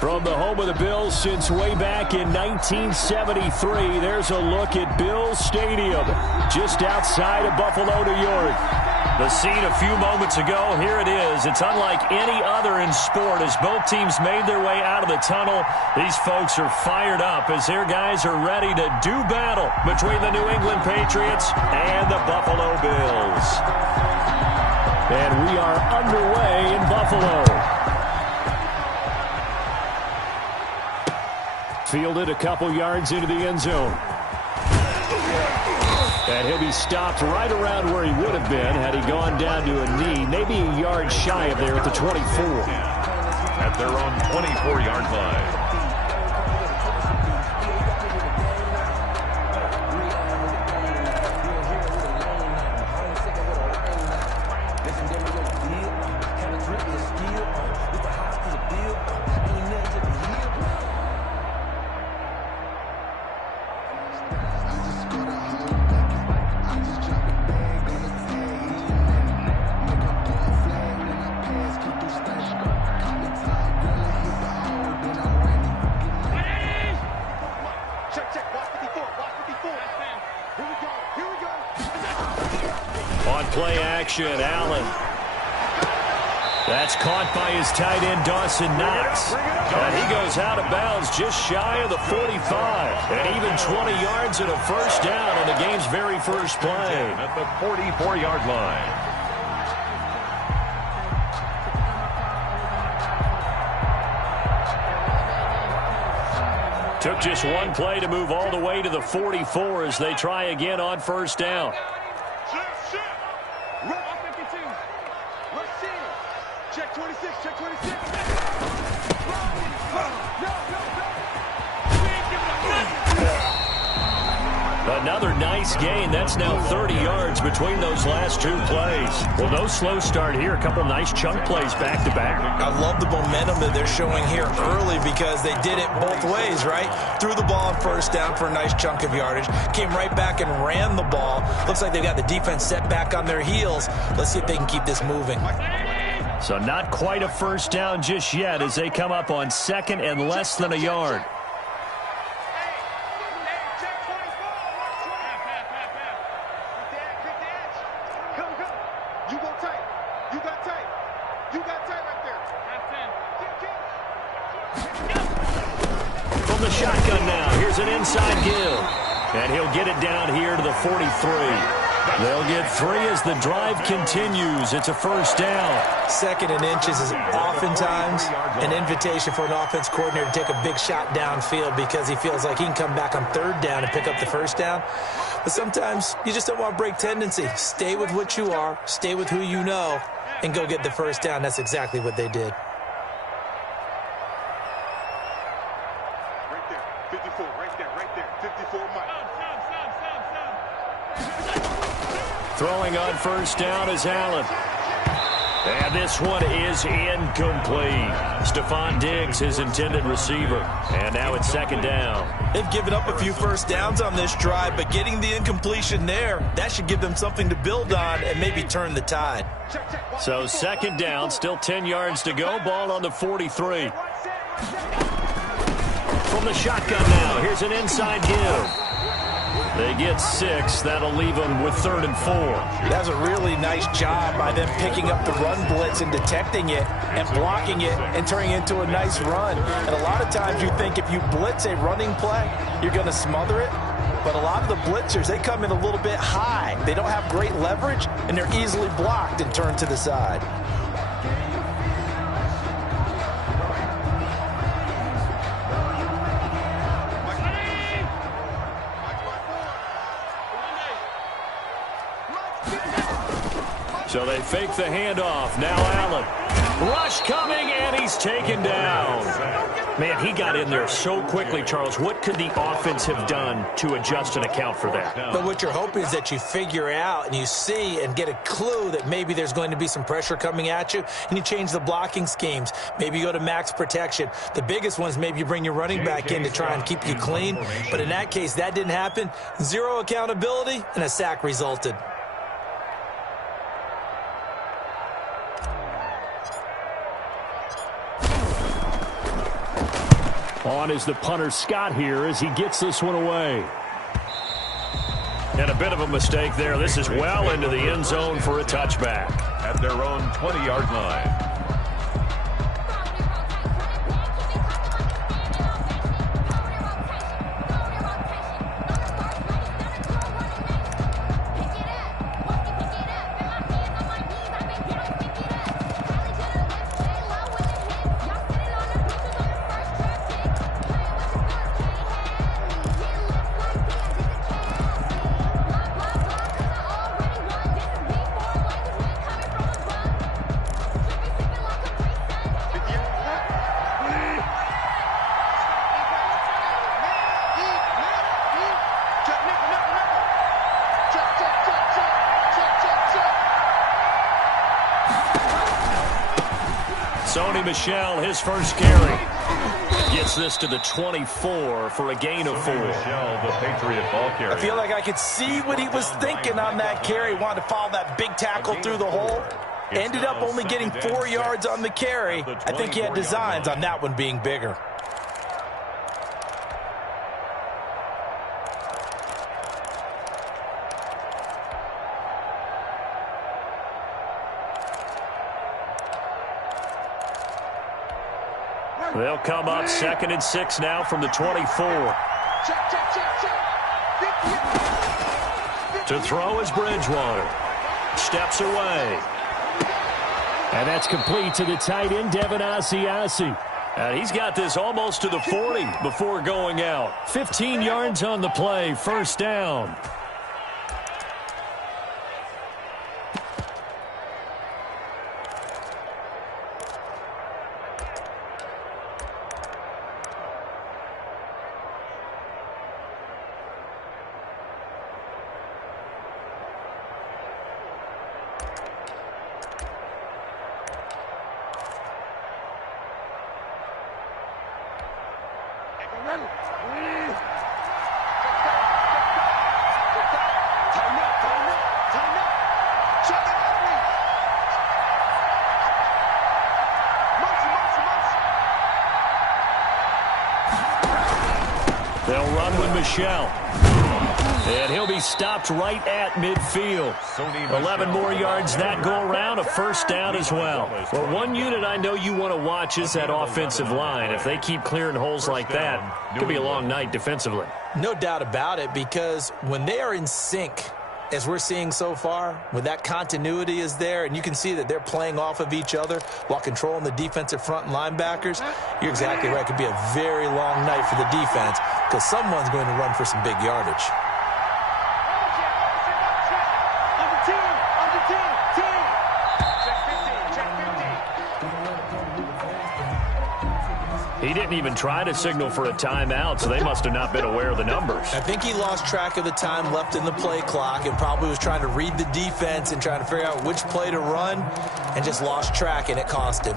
From the home of the Bills since way back in 1973, there's a look at Bills Stadium, just outside of Buffalo, New York. The scene a few moments ago, here it is. It's unlike any other in sport as both teams made their way out of the tunnel. These folks are fired up as their guys are ready to do battle between the New England Patriots and the Buffalo Bills. And we are underway in Buffalo. Fielded a couple yards into the end zone. And he'll be stopped right around where he would have been had he gone down to a knee, maybe a yard shy of there at the 24. At their own 24-yard line. Play action, Allen. That's caught by his tight end, Dawson Knox. And he goes out of bounds just shy of the 45. And even 20 yards and a first down on the game's very first play. At the 44-yard line. Took just one play to move all the way to the 44 as they try again on first down. Check 26, check 26. Another nice gain. That's now 30 yards between those last two plays. Well, no slow start here. A couple nice chunk plays back to back. I love the momentum that they're showing here early because they did it both ways, right? Threw the ball on first down for a nice chunk of yardage. Came right back and ran the ball. Looks like they've got the defense set back on their heels. Let's see if they can keep this moving. So not quite a first down just yet as they come up on second and less than a yard. From the shotgun now, here's an inside give. And he'll get it down here to the 43. They'll get 3 as the drive continues. It's a first down. Second and inches is oftentimes an invitation for an offense coordinator to take a big shot downfield because he feels like he can come back on third down and pick up the first down. But sometimes you just don't want to break tendency. Stay with what you are, stay with who you know, and go get the first down. That's exactly what they did. Right there, 54, right there, 54 Mike. Throwing on first down is Allen. And this one is incomplete. Stephon Diggs, his intended receiver. And now it's second down. They've given up a few first downs on this drive, but getting the incompletion there, that should give them something to build on and maybe turn the tide. So second down, still 10 yards to go. Ball on the 43. From the shotgun now, here's an inside give. They get 6. That'll leave them with 3rd and 4. That's a really nice job by them picking up the run blitz and detecting it and blocking it and turning it into a nice run. And a lot of times you think if you blitz a running play, you're going to smother it. But a lot of the blitzers, they come in a little bit high. They don't have great leverage, and they're easily blocked and turned to the side. So they fake the handoff. Now Allen. Rush coming, and he's taken down. Man, he got in there so quickly, Charles. What could the offense have done to adjust and account for that? But what you're hoping is that you figure out and you see and get a clue that maybe there's going to be some pressure coming at you, and you change the blocking schemes. Maybe you go to max protection. The biggest ones, maybe you bring your running back in to try and keep you clean. But in that case, that didn't happen. 0 accountability, and a sack resulted. on is the punter Scott here as he gets this one away. And a bit of a mistake there. This is well into the end zone for a touchback. At their own 20-yard line. Sony Michel, his first carry. Gets this to the 24 for a gain of 4. Michel, the Patriot ball carrier. I feel like I could see what he was thinking on that carry. Wanted to follow that big tackle through the hole. Ended up only getting 4 yards on the carry. I think he had designs on that one being bigger. They'll come up 2nd and 6 now from the 24. To throw is Bridgewater. Steps away. And that's complete to the tight end, Devin Asiasi. And he's got this almost to the 40 before going out. 15 yards on the play, first down. They'll run with Michel. And he'll be stopped right at midfield. 11 more yards that go around, a first down as well. Well, one unit I know you want to watch is that offensive line. If they keep clearing holes like that, it could be a long night defensively. No doubt about it, because when they are in sync, as we're seeing so far, when that continuity is there, and you can see that they're playing off of each other while controlling the defensive front and linebackers, you're exactly right. It could be a very long night for the defense because someone's going to run for some big yardage. He didn't even try to signal for a timeout, so they must have not been aware of the numbers. I think he lost track of the time left in the play clock and probably was trying to read the defense and trying to figure out which play to run and just lost track, and it cost him.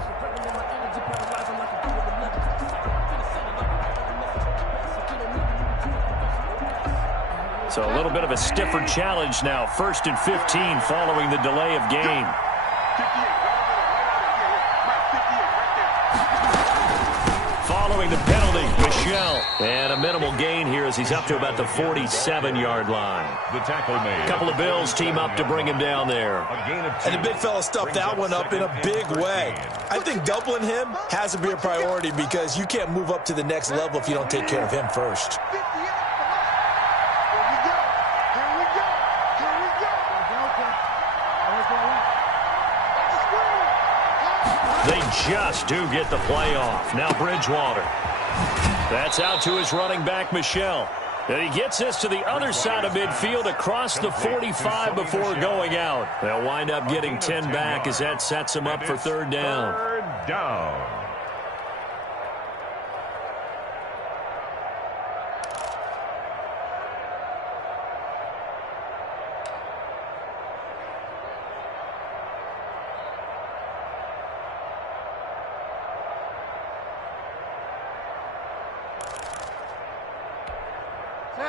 So a little bit of a stiffer challenge now. 1st and 15 following the delay of game. Following the penalty, Michel. And a minimal gain here as he's up to about the 47-yard line. The tackle made. A couple of Bills team up to bring him down there. And the big fella stuffed that one up in a big way. I think doubling him has to be a priority because you can't move up to the next level if you don't take care of him first. They just do get the play off. Now Bridgewater. That's out to his running back, Michel. And he gets this to the other side of midfield across the 45 before going out. They'll wind up getting 10 back as that sets him up for 3rd down. 3rd down.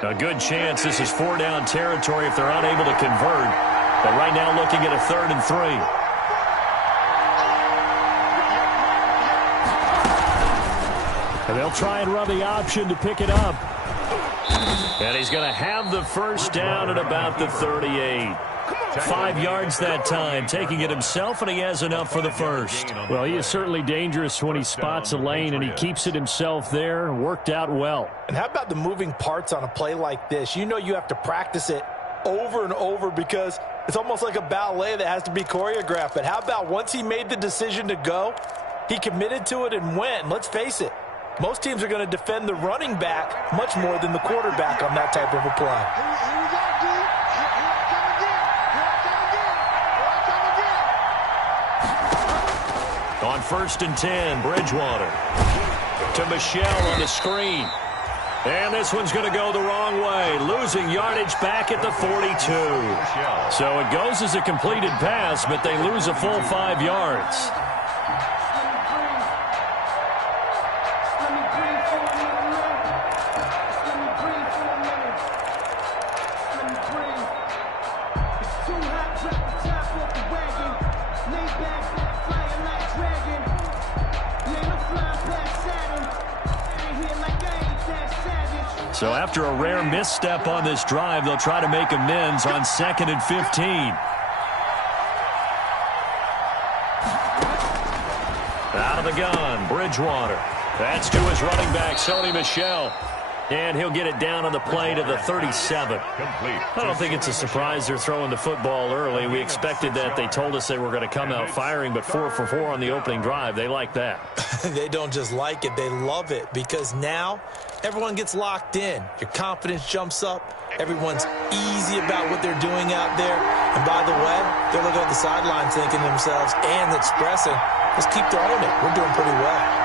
A good chance this is 4-down territory if they're unable to convert. But right now looking at a 3rd and 3. And they'll try and run the option to pick it up. And he's going to have the first down at about the 38. 5 yards that time, taking it himself, and he has enough for the first. Well, he is certainly dangerous when he spots a lane, and he keeps it himself there. Worked out well. And how about the moving parts on a play like this? You know you have to practice it over and over because it's almost like a ballet that has to be choreographed. But how about once he made the decision to go, he committed to it and went. And let's face it, most teams are going to defend the running back much more than the quarterback on that type of a play. On 1st and 10, Bridgewater to Michelle on the screen. And this one's going to go the wrong way, losing yardage back at the 42. So it goes as a completed pass, but they lose a full 5 yards. So after a rare misstep on this drive, they'll try to make amends on 2nd and 15. Out of the gun, Bridgewater. That's to his running back, Sony Michel. And he'll get it down on the play to the 37. I don't think it's a surprise they're throwing the football early. We expected that. They told us they were going to come out firing, but 4 for 4 on the opening drive. They like that. They don't just like it, they love it, because now everyone gets locked in. Your confidence jumps up. Everyone's easy about what they're doing out there. And by the way, they're looking at the sidelines thinking to themselves and expressing, let's keep throwing it. We're doing pretty well.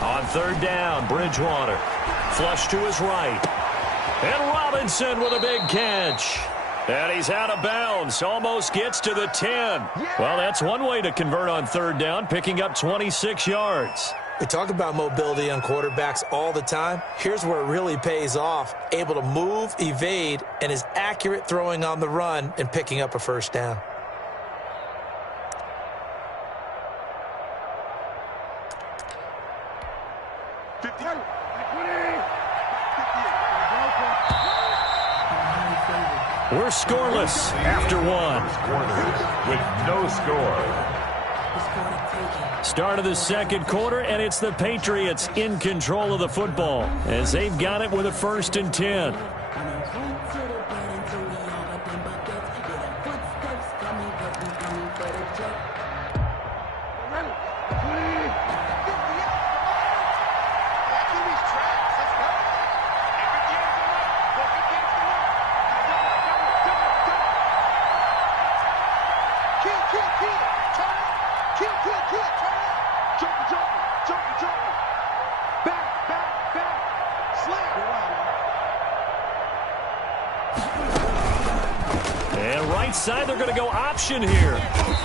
On 3rd down, Bridgewater. Flush to his right. And Robinson with a big catch. And he's out of bounds. Almost gets to the 10. Well, that's one way to convert on 3rd down, picking up 26 yards. We talk about mobility on quarterbacks all the time. Here's where it really pays off. Able to move, evade, and is accurate throwing on the run and picking up a first down. We're scoreless after 1. With no score. Start of the 2nd quarter, and it's the Patriots in control of the football as they've got it with a 1st and 10. And right side, they're going to go option here.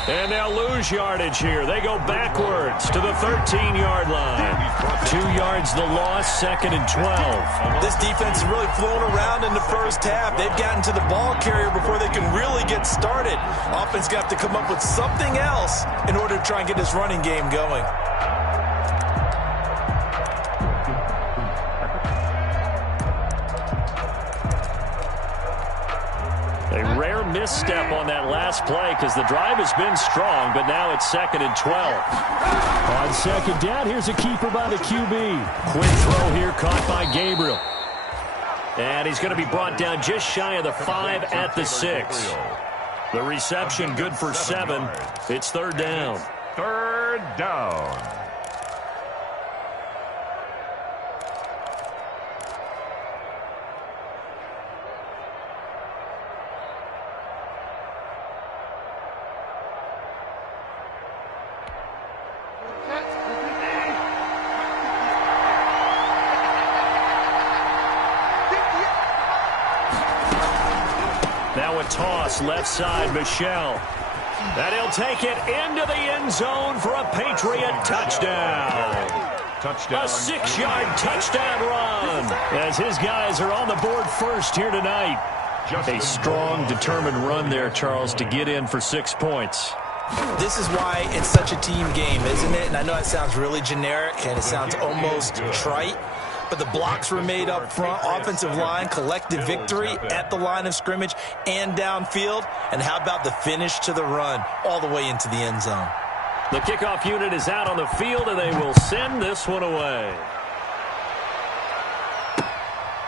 And they'll lose yardage here. They go backwards to the 13-yard line. 2 yards the loss, 2nd and 12. This defense is really flown around in the first half. They've gotten to the ball carrier before they can really get started. Offense got to come up with something else in order to try and get this running game going. A rare misstep on that last play because the drive has been strong, but now it's 2nd and 12. On 2nd down, here's a keeper by the QB. Quick throw here caught by Gabriel. And he's going to be brought down just shy of the 5 at the 6. The reception good for 7. It's 3rd down. 3rd down. Now a toss left side, Michel. And he'll take it into the end zone for a Patriot touchdown. touchdown. A 6-yard touchdown run as his guys are on the board first here tonight. A strong, determined run there, Charles, to get in for 6 points. This is why it's such a team game, isn't it? And I know it sounds really generic and it sounds almost trite, but the blocks were made up front, offensive line, collective victory at the line of scrimmage and downfield. And how about the finish to the run all the way into the end zone? The kickoff unit is out on the field, and they will send this one away.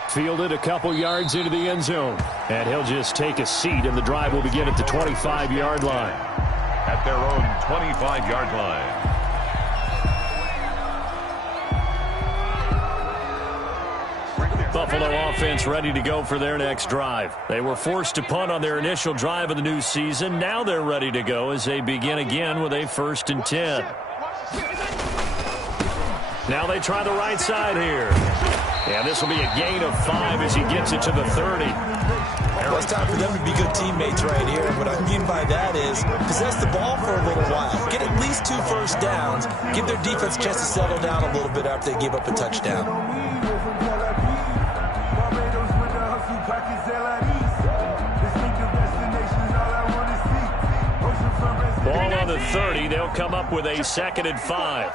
Fielded a couple yards into the end zone, and he'll just take a seat, and the drive will begin at the 25-yard line. At their own 25-yard line. Buffalo offense ready to go for their next drive. They were forced to punt on their initial drive of the new season. Now they're ready to go as they begin again with a 1st and 10. Now they try the right side here. And this will be a gain of 5 as he gets it to the 30. Well, it's time for them to be good teammates right here. What I mean by that is possess the ball for a little while. Get at least 2 first downs. Give their defense a chance to settle down a little bit after they give up a touchdown. Ball on the 30. They'll come up with a 2nd and 5.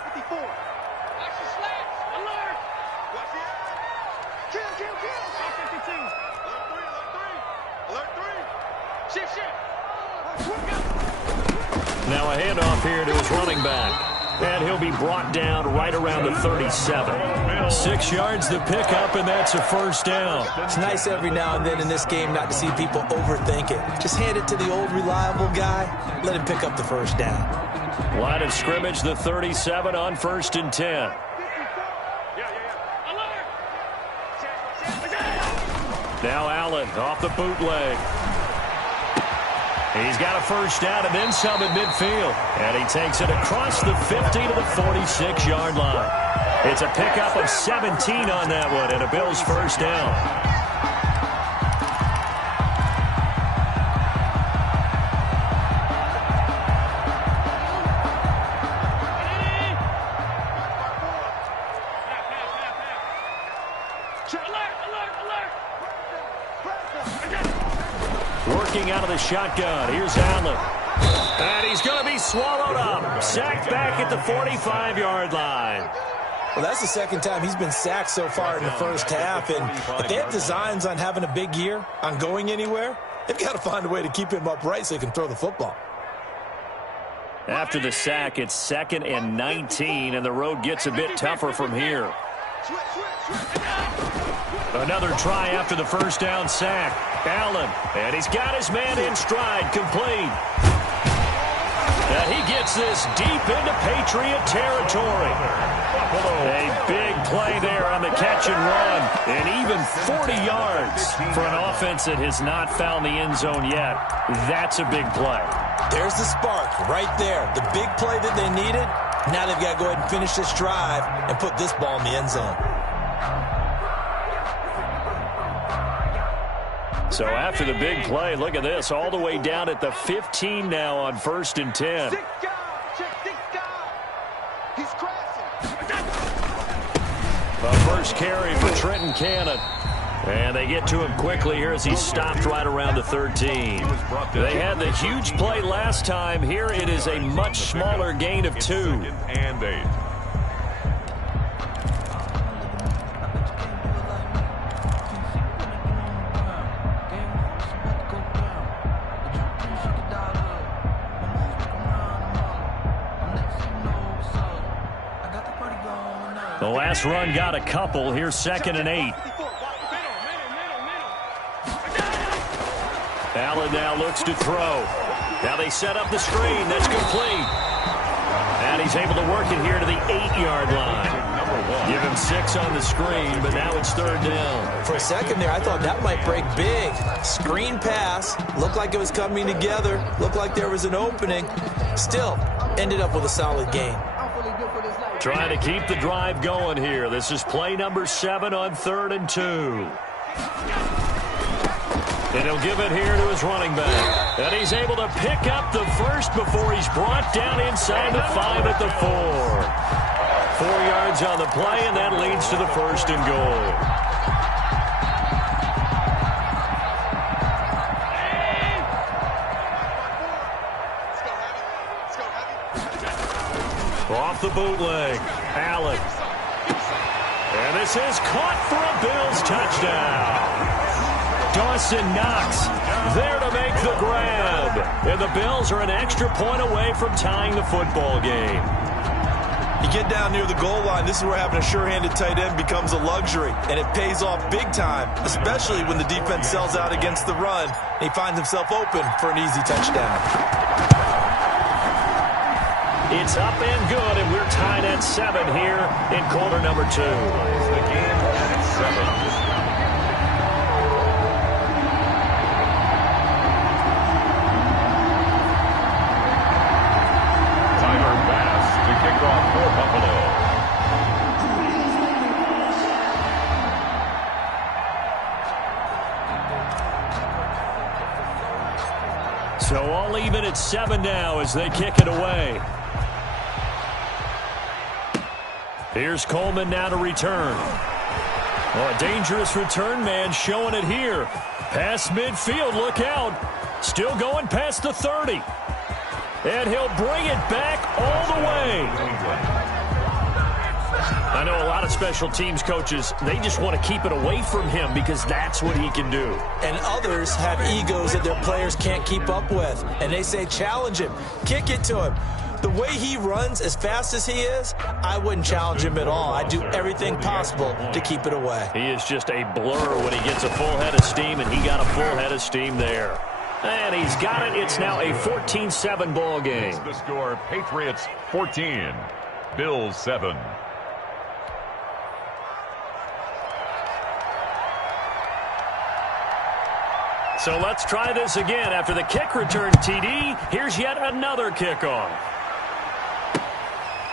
Now a handoff here to his running back. And he'll be brought down right around the 37. 6 yards the pickup, and that's a 1st down. It's nice every now and then in this game not to see people overthink it. Just hand it to the old reliable guy. Let him pick up the 1st down. Line of scrimmage, the 37 on 1st and 10. Now Allen off the bootleg. He's got a 1st down and then some at midfield. And he takes it across the 50 to the 46-yard line. It's a pickup of 17 on that one and a Bills 1st down. Working out of the shotgun. Here's Allen. And he's going to be swallowed up. Sacked back at the 45-yard line. Well, that's the 2nd time he's been sacked so far in the 1st half. And if they have designs on having a big year, on going anywhere, they've got to find a way to keep him upright so he can throw the football. After the sack, it's 2nd and 19, and the road gets a bit tougher from here. Another try after the 1st down sack. Allen, and he's got his man in stride, complete. And he gets this deep into Patriot territory. A big play there on the catch and run. And even 40 yards for an offense that has not found the end zone yet. That's a big play. There's the spark right there. The big play that they needed. Now they've got to go ahead and finish this drive and put this ball in the end zone. So after the big play, look at this, all the way down at the 15 now on 1st and 10. The first carry for Trenton Cannon. And they get to him quickly here as he stopped right around the 13. They had the huge play last time. Here it is a much smaller gain of 2. 2nd and 8. The last run got a couple. Here's 2nd and 8. Allen now looks to throw. Now they set up the screen. That's complete. And he's able to work it here to the 8-yard line. Give him 6 on the screen, but now it's 3rd down. For a second there, I thought that might break big. Screen pass. Looked like it was coming together. Looked like there was an opening. Still, ended up with a solid gain. Trying to keep the drive going here. This is play number 7 on 3rd and 2. And he'll give it here to his running back. And he's able to pick up the 1st before he's brought down inside the 5 at the 4. 4 yards on the play, and that leads to the first and goal. Off the bootleg, Allen. And this is caught for a Bills touchdown. Dawson Knox there to make the grab. And the Bills are an extra point away from tying the football game. You get down near the goal line, this is where having a sure-handed tight end becomes a luxury, and it pays off big time, especially when the defense sells out against the run, and he finds himself open for an easy touchdown. It's up and good, and we're tied at 7 here in quarter number 2. The game at 7. Kick off for Buffalo. So all even at 7 now as they kick it away. Here's Coleman now to return. Oh, a dangerous return man showing it here. Past midfield, look out. Still going past the 30. And he'll bring it back all the way. I know a lot of special teams coaches, they just want to keep it away from him because that's what he can do. And others have egos that their players can't keep up with. And they say, challenge him, kick it to him. The way he runs as fast as he is, I wouldn't challenge him at all. I'd do everything possible to keep it away. He is just a blur when he gets a full head of steam, and he got a full head of steam there. And he's got it. It's now a 14-7 ball game. The score, Patriots 14, Bills 7. So let's try this again. After the kick return TD, here's yet another kickoff.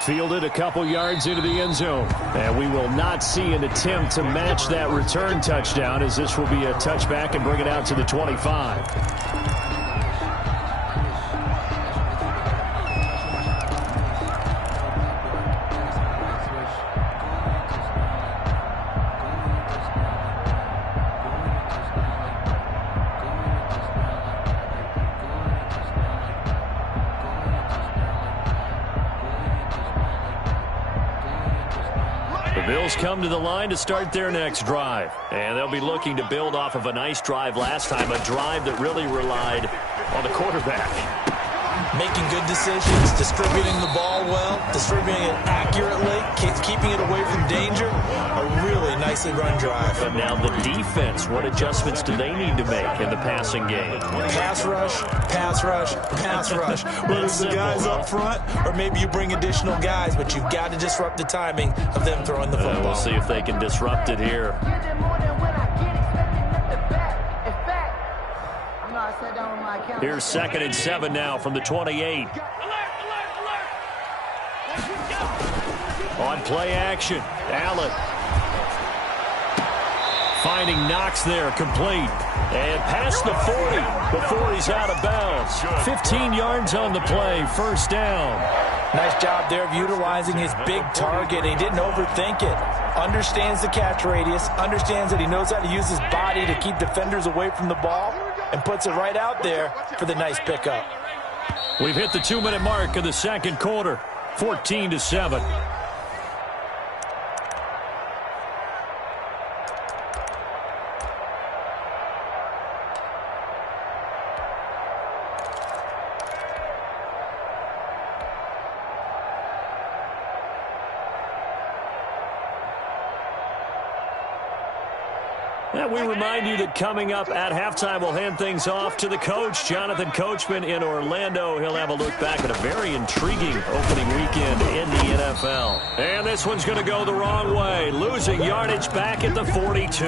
Fielded a couple yards into the end zone. And we will not see an attempt to match that return touchdown, as this will be a touchback and bring it out to the 25. Bills come to the line to start their next drive. And they'll be looking to build off of a nice drive last time, a drive that really relied on the quarterback. Making good decisions, distributing the ball well, distributing it accurately, keeping it away from danger. A really nicely run drive. But now the defense, what adjustments do they need to make in the passing game? Pass rush, pass rush, pass rush. Whether it's the guys up front or maybe you bring additional guys, but you've got to disrupt the timing of them throwing the football. We'll see if they can disrupt it here. Here's 2nd and 7 now from the 28. On play action, Allen. Finding Knox there, complete. And past the 40 before he's out of bounds. 15 yards on the play, first down. Nice job there of utilizing his big target. He didn't overthink it. Understands the catch radius, understands that he knows how to use his body to keep defenders away from the ball, and puts it right out there for the nice pickup. We've hit the 2-minute mark of the second quarter, 14-7. We remind you that coming up at halftime, we'll hand things off to the coach, Jonathan Coachman in Orlando. He'll have a look back at a very intriguing opening weekend in the NFL. And this one's going to go the wrong way. Losing yardage back at the 42.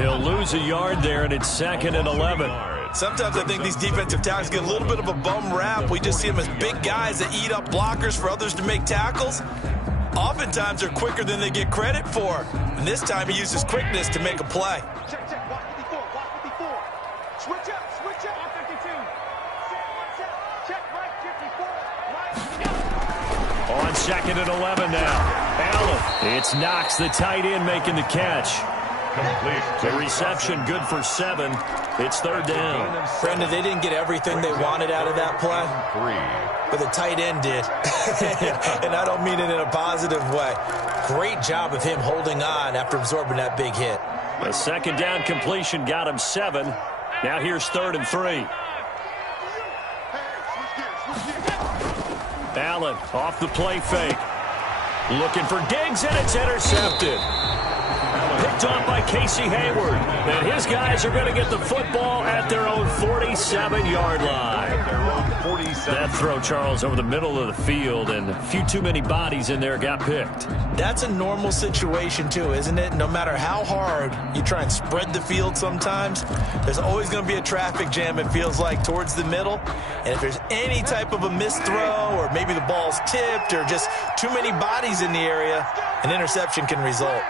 He'll lose a yard there, and it's 2nd and 11. Sometimes I think these defensive tackles get a little bit of a bum rap. We just see them as big guys that eat up blockers for others to make tackles. Oftentimes they're quicker than they get credit for. And this time he uses quickness to make a play. Check, check, block 54, block 54. Switch up, switch up. Block 52. Check, check, right 54, right. On 2nd and 11 now. Allen. It's Knox, the tight end, making the catch. The reception good for 7. It's 3rd down. Brandon, they didn't get everything they wanted out of that play, but the tight end did. And I don't mean it in a positive way. Great job of him holding on after absorbing that big hit. A 2nd down completion got him 7. Now here's 3rd and 3. Allen off the play fake. Looking for Diggs, and it's intercepted. Picked off by Casey Hayward. And his guys are going to get the football at their own 47-yard line. That throw, Charles, over the middle of the field, and a few too many bodies in there got picked. That's a normal situation, too, isn't it? No matter how hard you try and spread the field sometimes, there's always going to be a traffic jam, it feels like, towards the middle. And if there's any type of a missed throw, or maybe the ball's tipped, or just too many bodies in the area, an interception can result.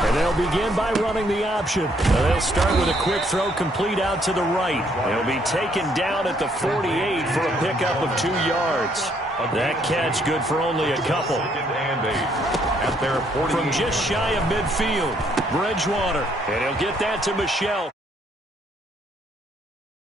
And they'll begin by running the option. They'll start with a quick throw complete out to the right. They'll be taken down at the 48 for a pickup of 2 yards. That catch good for only a couple. From just shy of midfield, Bridgewater. And he'll get that to Michelle.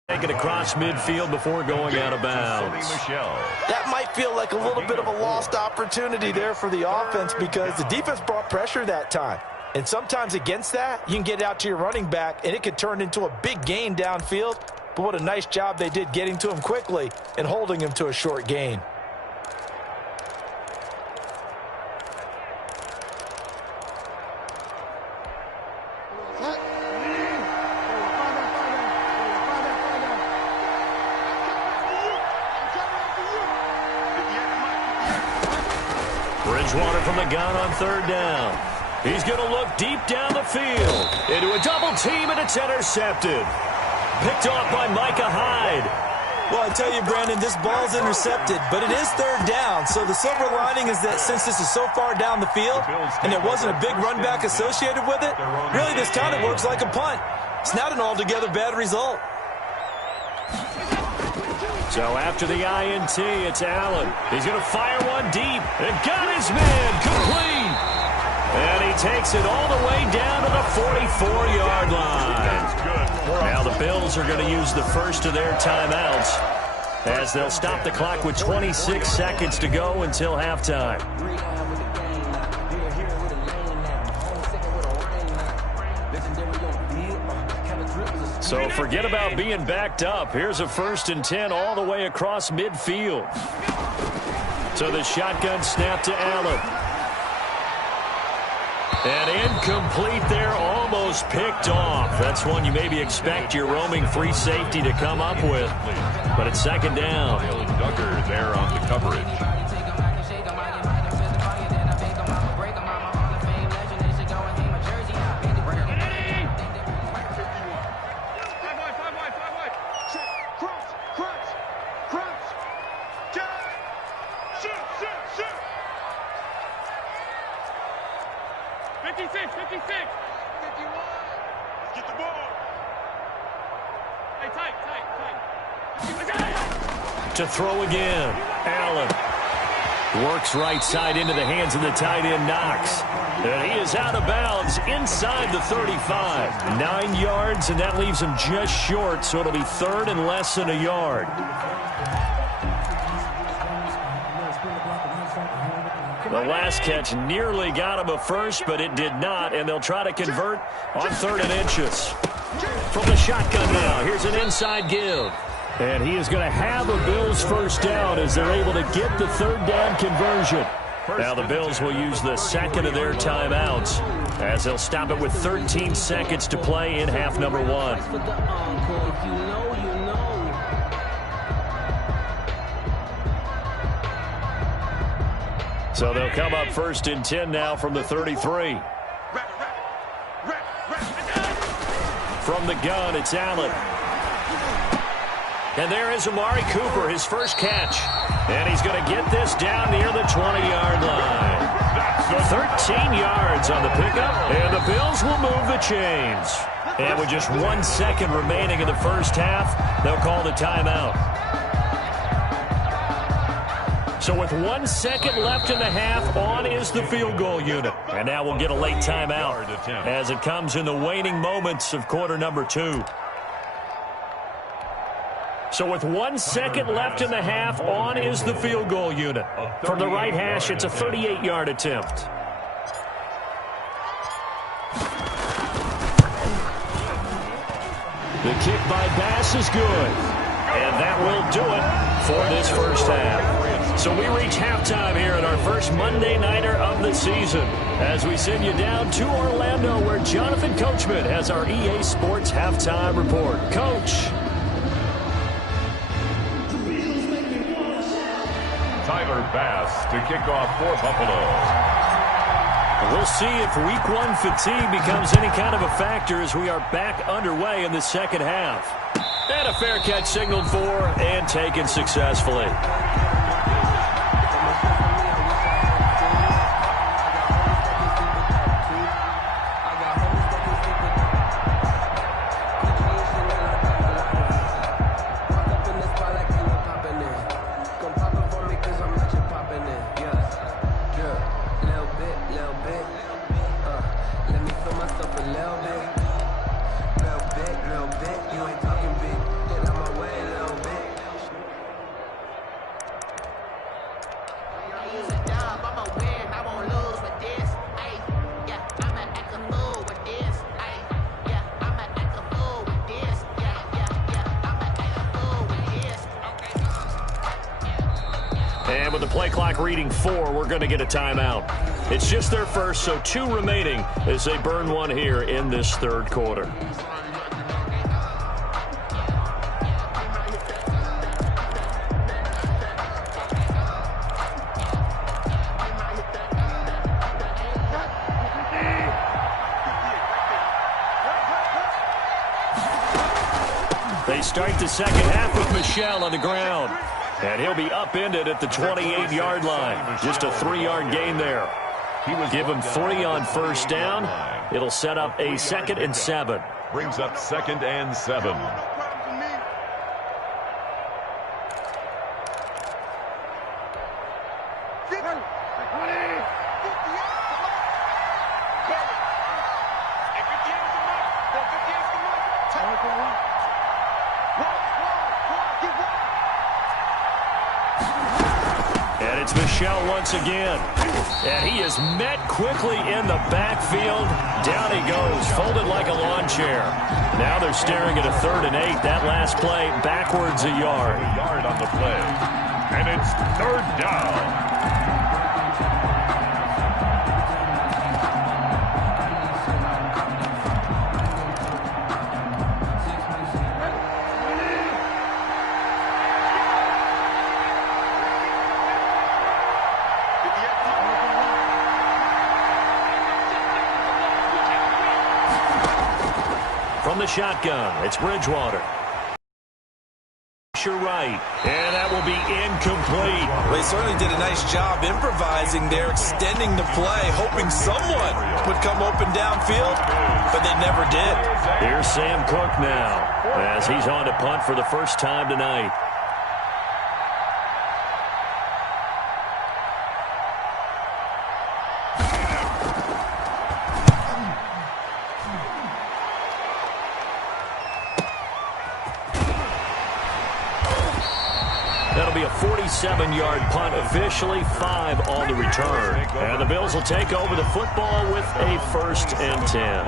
Take it across midfield before going out of bounds. That might feel like a little bit of a lost opportunity there for the offense because the defense brought pressure that time. And sometimes against that, you can get out to your running back, and it could turn into a big gain downfield. But what a nice job they did getting to him quickly and holding him to a short gain. Bridgewater from the gun on 3rd down. He's going to look deep down the field. Into a double team, and it's intercepted. Picked off by Micah Hyde. Well, I tell you, Brandon, this ball's intercepted, but it is 3rd down. So the silver lining is that since this is so far down the field and there wasn't a big run back associated with it, really this kind of works like a punt. It's not an altogether bad result. So after the INT, it's Allen. He's going to fire one deep and got his man complete. And he takes it all the way down to the 44-yard line. Now the Bills are going to use the first of their timeouts as they'll stop the clock with 26 seconds to go until halftime. So forget about being backed up. Here's a 1st and 10 all the way across midfield. So the shotgun snap to Allen. And incomplete there, almost picked off. That's one you maybe expect your roaming free safety to come up with. But it's 2nd down. Duggar there on the coverage. To throw again. Allen works right side into the hands of the tight end, Knox. And he is out of bounds inside the 35. 9 yards, and that leaves him just short, so it'll be 3rd and less than a yard. The last catch nearly got him a first, but it did not, and they'll try to convert on 3rd and inches. From the shotgun now, here's an inside give. And he is going to have a Bills first down as they're able to get the 3rd down conversion. Now the Bills will use the 2nd of their timeouts as they'll stop it with 13 seconds to play in half number 1. So they'll come up 1st and 10 now from the 33. From the gun, it's Allen. And there is Amari Cooper, his first catch. And he's going to get this down near the 20-yard line. 13 yards on the pickup, and the Bills will move the chains. And with just 1 second remaining in the first half, they'll call the timeout. So with 1 second left in the half, on is the field goal unit. And now we'll get a late timeout as it comes in the waning moments of quarter number 2. So with 1 second left in the half, on is the field goal unit. From the right hash, it's a 38-yard attempt. The kick by Bass is good. And that will do it for this first half. So we reach halftime here at our first Monday Nighter of the season as we send you down to Orlando where Jonathan Coachman has our EA Sports Halftime Report. Coach. Tyler Bass to kick off for Buffalo. We'll see if week 1 fatigue becomes any kind of a factor as we are back underway in the second half. And a fair catch signaled for and taken successfully. And with the play clock reading 4, we're going to get a timeout. It's just their first, so 2 remaining as they burn one here in this third quarter. They start the second half with Michel on the ground. And he'll be upended at the 28-yard line. Just a 3-yard gain there. Give him 3 on first down. It'll set up a 2nd and 7. Brings up 2nd and 7. And it's Michel once again. And he is met quickly in the backfield. Down he goes, folded like a lawn chair. Now they're staring at a 3rd and 8. That last play, backwards a yard. A yard on the play. And it's 3rd down. From the shotgun, it's Bridgewater. Right, and that will be incomplete. Well, they certainly did a nice job improvising there, extending the play, hoping someone would come open downfield, but they never did. Here's Sam Cook now, as he's on to punt for the first time tonight. That'll be a 47-yard punt, officially 5 on the return. And the Bills will take over the football with a 1st and 10.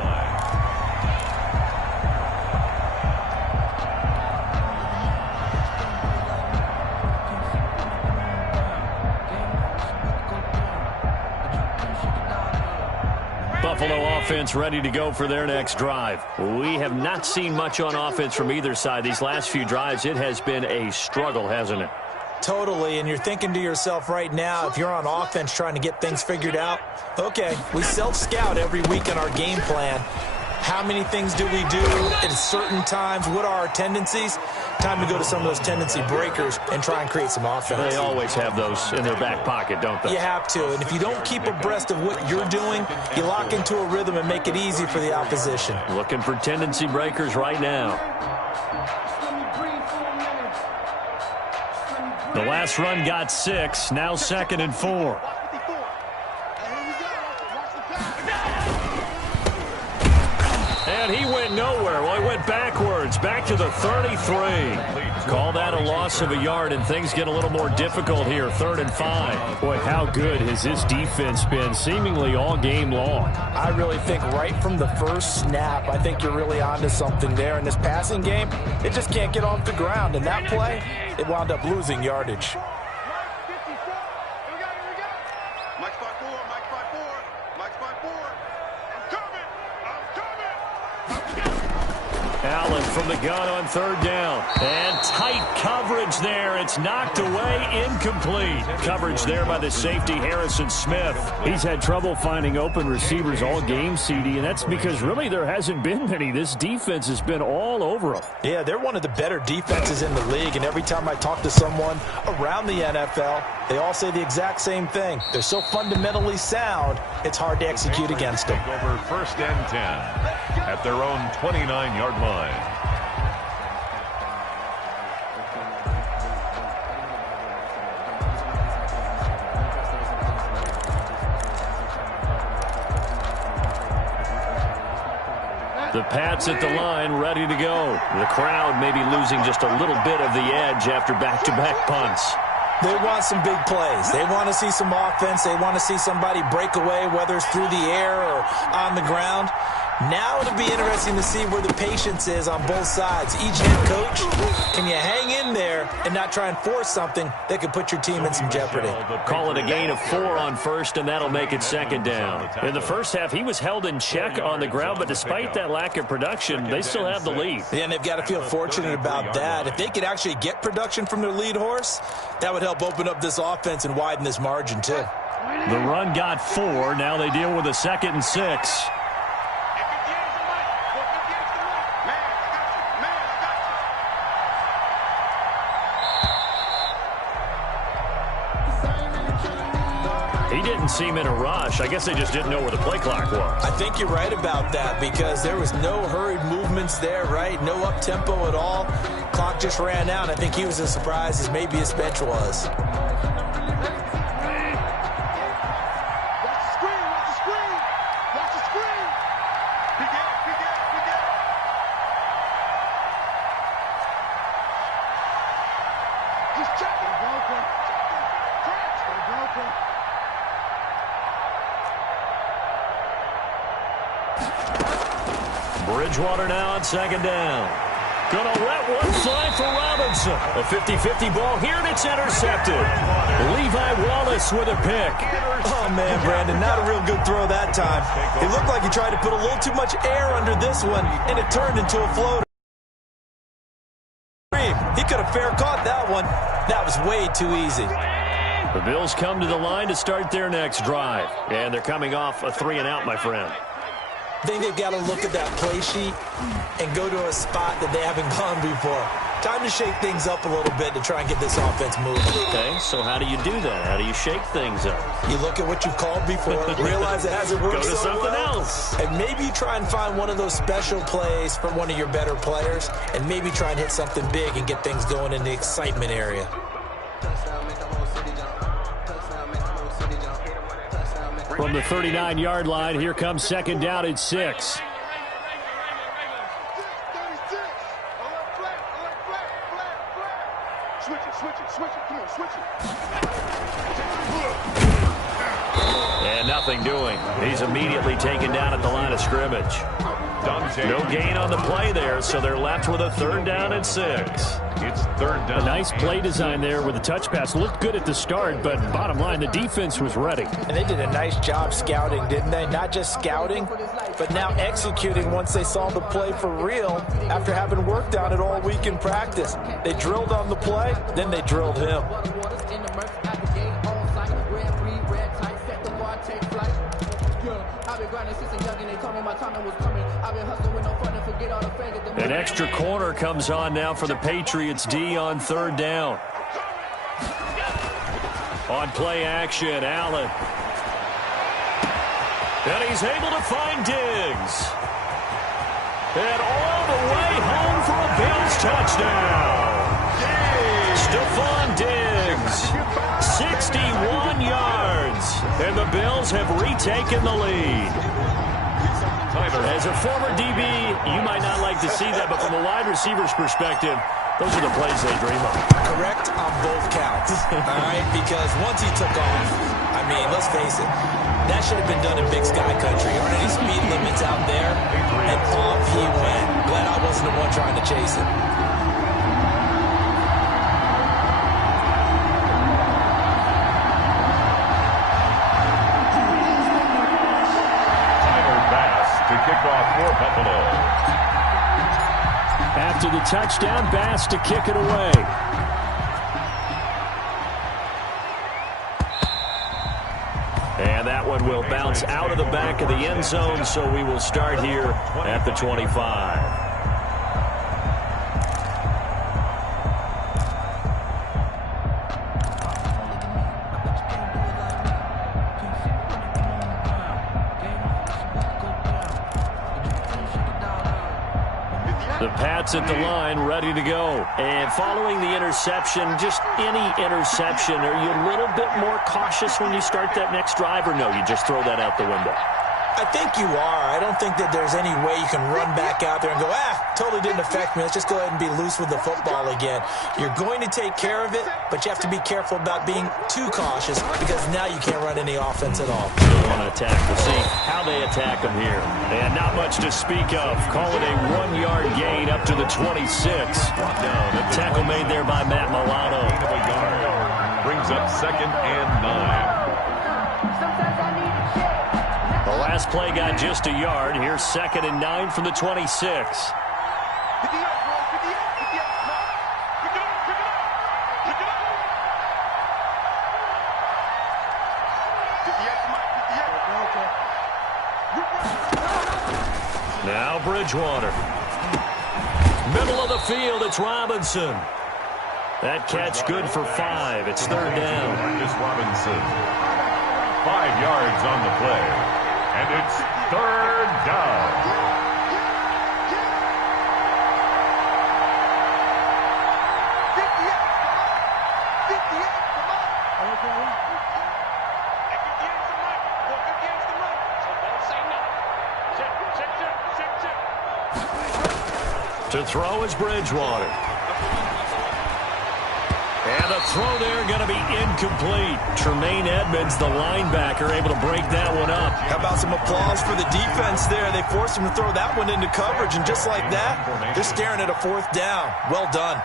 Buffalo offense ready to go for their next drive. We have not seen much on offense from either side. These last few drives, it has been a struggle, hasn't it? Totally, and you're thinking to yourself right now, if you're on offense trying to get things figured out, okay, we self-scout every week in our game plan. How many things do we do at certain times? What are our tendencies? Time to go to some of those tendency breakers and try and create some offense. They always have those in their back pocket, don't they? You have to, and if you don't keep abreast of what you're doing, you lock into a rhythm and make it easy for the opposition. Looking for tendency breakers right now. The last run got 6. Now 2nd and 4. And he went nowhere. Well, he went backwards, back to the 33. Call that a loss of a yard, and things get a little more difficult here. 3rd and 5. Boy, how good has this defense been seemingly all game long? I really think right from the first snap, I think you're really onto something there. In this passing game, it just can't get off the ground. And that play, it wound up losing yardage. Allen from the gun on 3rd down. And tight coverage there. It's knocked away, incomplete. Coverage there by the safety, Harrison Smith. He's had trouble finding open receivers all game, CD, and that's because really there hasn't been many. This defense has been all over them. Yeah, they're one of the better defenses in the league, and every time I talk to someone around the NFL, they all say the exact same thing. They're so fundamentally sound, it's hard to execute against them. Over 1st and 10 at their own 29-yard line. The Pats at the line, ready to go. The crowd may be losing just a little bit of the edge after back-to-back punts. They want some big plays. They want to see some offense. They want to see somebody break away, whether it's through the air or on the ground. Now it'll be interesting to see where the patience is on both sides. Each head coach, can you hang in there and not try and force something that could put your team in some jeopardy? Call it a gain of 4 on 1st, and that'll make it 2nd down. In the first half, he was held in check on the ground, but despite that lack of production, they still have the lead. Yeah, and they've got to feel fortunate about that. If they could actually get production from their lead horse, that would help open up this offense and widen this margin, too. The run got 4. Now they deal with a 2nd and 6. He didn't seem in a rush. I guess they just didn't know where the play clock was. I think you're right about that because there was no hurried movements there, right? No up-tempo at all. Clock just ran out. I think he was as surprised as maybe his bench was. Bridgewater now on 2nd down. Gonna let one fly for Robinson. A 50-50 ball here, and it's intercepted. Levi Wallace with a pick. Oh, man, Brandon, not a real good throw that time. It looked like he tried to put a little too much air under this one, and it turned into a floater. He could have fair caught that one. That was way too easy. The Bills come to the line to start their next drive. And they're coming off a 3-and-out, my friend. I think they've got to look at that play sheet and go to a spot that they haven't gone before. Time to shake things up a little bit to try and get this offense moving. Okay, so how do you do that? How do you shake things up? You look at what you've called before, realize it hasn't worked Go to so something well, else. and maybe you try and find one of those special plays from one of your better players, and maybe try and hit something big and get things going in the excitement area. From the 39-yard line, here comes 2nd down at 6. And nothing doing. He's immediately taken down at the line of scrimmage. No gain on the play there, so they're left with a 3rd down and 6. It's 3rd down. A nice play design there with the touch pass. Looked good at the start, but bottom line, the defense was ready. And they did a nice job scouting, didn't they? Not just scouting, but now executing once they saw the play for real after having worked on it all week in practice. They drilled on the play, then they drilled him. An extra corner comes on now for the Patriots D on 3rd down. On play action, Allen. And he's able to find Diggs. And all the way home for a Bills touchdown. Stephon Diggs 61 yards. And the Bills have retaken the lead. As a former DB, you might not like to see that, but from a wide receiver's perspective, those are the plays they dream of. Correct on both counts, all right? Because once he took off, I mean, let's face it, that should have been done in Big Sky Country. Aren't any speed limits out there? And off he went. Glad I wasn't the one trying to chase it. To kick off for Buffalo. After the touchdown, Bass to kick it away. And that one will bounce out of the back of the end zone, so we will start here at the 25. The Pats at the line, ready to go. And following the interception, just any interception, are you a little bit more cautious when you start that next drive, or no, you just throw that out the window? I think you are. I don't think that there's any way you can run back out there and go, totally didn't affect me. Let's just go ahead and be loose with the football again. You're going to take care of it, but you have to be careful about being too cautious because now you can't run any offense at all. Still want to attack. We'll see how they attack them here. And not much to speak of. Call it a 1-yard gain up to the 26. Tackle made there by Matt Milano. Brings up 2nd and 9. The last play got just a yard. Here's 2nd and 9 from the 26. Now Bridgewater. Middle of the field, it's Robinson. That catch good for 5. It's 3rd down. Marcus Robinson. 5 yards on the play. And it's 3rd down. To throw is Bridgewater. And a throw there going to be incomplete. Tremaine Edmonds, the linebacker, able to break that one up. How about some applause for the defense there? They forced him to throw that one into coverage, and just like that, they're staring at a 4th down. Well done.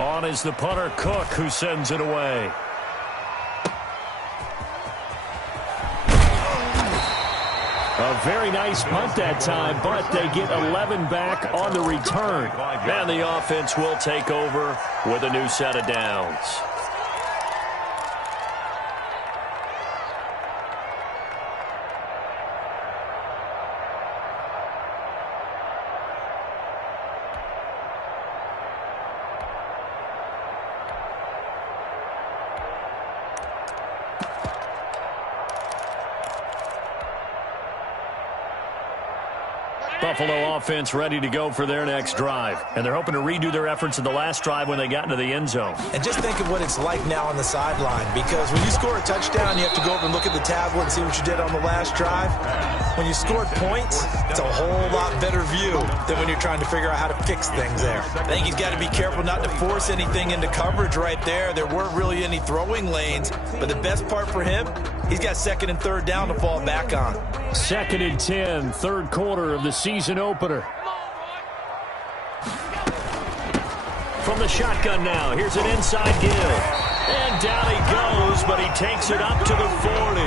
On is the punter, Cook, who sends it away. A very nice punt that time, but they get 11 back on the return. And the offense will take over with a new set of downs. Buffalo offense ready to go for their next drive. And they're hoping to redo their efforts in the last drive when they got into the end zone. And just think of what it's like now on the sideline, because when you score a touchdown, you have to go over and look at the tablet and see what you did on the last drive. When you scored points, it's a whole lot better view than when you're trying to figure out how to fix things there. I think he's got to be careful not to force anything into coverage right there. There weren't really any throwing lanes, but the best part for him, he's got 2nd and 3rd down to fall back on. 2nd and 10, 3rd quarter of the season opener. From the shotgun now, here's an inside give. And down he goes, but he takes it up to the 40.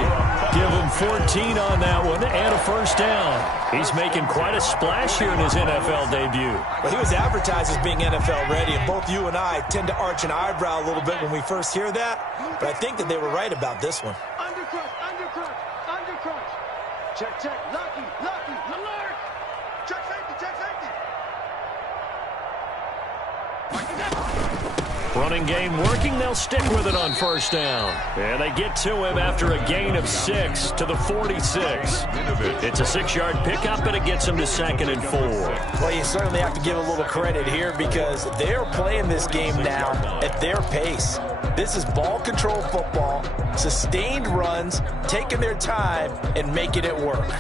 Give him 14 on that one and a 1st down. He's making quite a splash here in his NFL debut. Well, he was advertised as being NFL ready, and both you and I tend to arch an eyebrow a little bit when we first hear that. But I think that they were right about this one. Check, lucky, alert! Check safety! Running game working. They'll stick with it on first down. And they get to him after a gain of 6 to the 46. It's a 6-yard pickup, and it gets him to 2nd and 4. Well, you certainly have to give a little credit here because they're playing this game now at their pace. This is ball control football, sustained runs, taking their time, and making it work.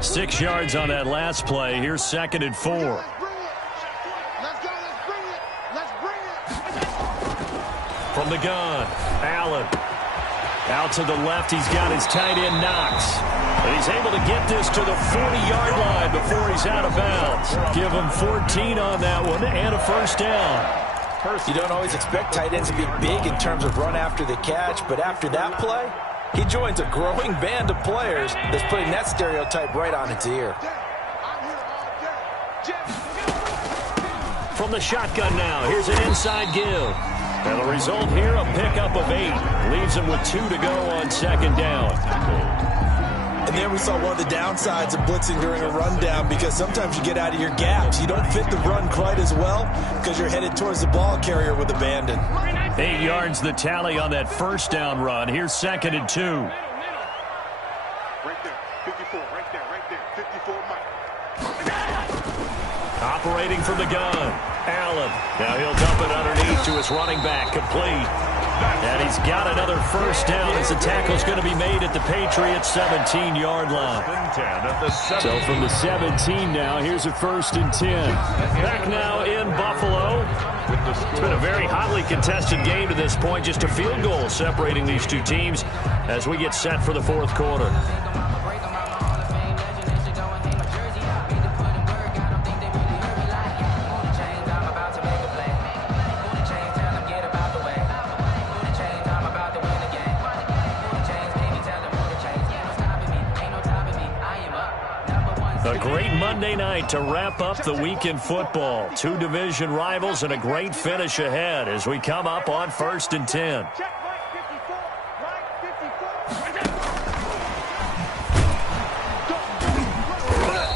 Six yards on that last play. Here's 2nd and 4. Let's go. Let's bring it. Let's bring it. From the gun, Allen. Out to the left, he's got his tight end Knox. And he's able to get this to the 40-yard line before he's out of bounds. Give him 14 on that one and a first down. You don't always expect tight ends to be big in terms of run after the catch, but after that play, he joins a growing band of players that's putting that stereotype right on its ear. From the shotgun now, here's an inside give. And the result here, a pickup of 8. Leaves him with 2 to go on 2nd down. And then we saw one of the downsides of blitzing during a rundown because sometimes you get out of your gaps. You don't fit the run quite as well because you're headed towards the ball carrier with abandon. 8 yards the tally on that first down run. Here's 2nd and 2. Right there. 54. Right there. 54, Mike. Operating from the gun, Allen. Now he'll dump it underneath to his running back, complete. And he's got another first down as the tackle's going to be made at the Patriots' 17-yard line. So from the 17 now, here's a 1st and 10. Back now in Buffalo. It's been a very hotly contested game to this point. Just a field goal separating these two teams as we get set for the 4th quarter. A great Monday night to wrap up the week in football. 2 division rivals and a great finish ahead as we come up on 1st and 10.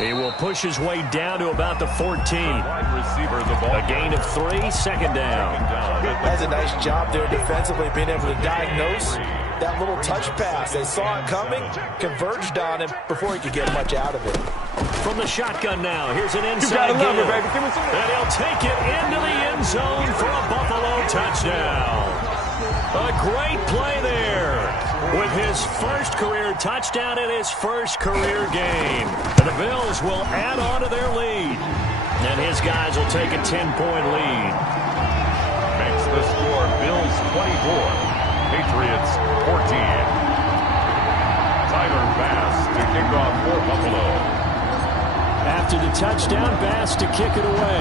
He will push his way down to about the 14. A gain of 3, 2nd down. That's a nice job there defensively, being able to diagnose that little touch pass. They saw it coming, converged on him before he could get much out of it. From the shotgun now, here's an inside give. And he'll take it into the end zone for a Buffalo touchdown. A great play there with his first career touchdown in his first career game. And the Bills will add on to their lead. And his guys will take a 10-point lead. Makes the score Bills 24, Patriots 14. Tyler Bass to kick off for Buffalo. After the touchdown, Bass to kick it away.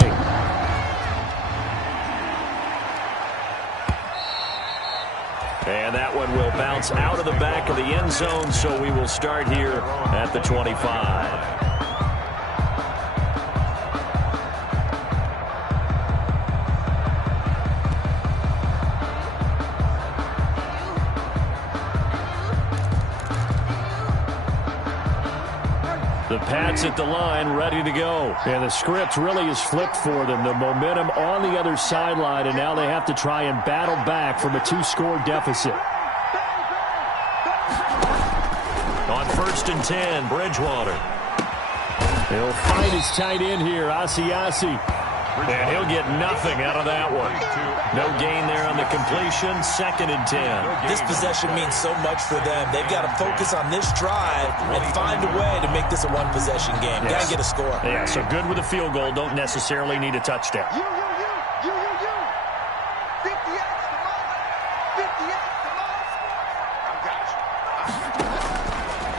And that one will bounce out of the back of the end zone, so we will start here at the 25. The Pats at the line, ready to go. And the script really is flipped for them. The momentum on the other sideline, and now they have to try and battle back from a 2-score deficit. On 1st and 10, Bridgewater. He'll find his tight end here, Asiasi. And he'll get nothing out of that one. No gain there on the completion. 2nd and 10. This possession means so much for them. They've got to focus on this drive and find a way to make this a one-possession game. Yes. Got to get a score. Yeah, so good with a field goal. Don't necessarily need a touchdown. You. 58 I got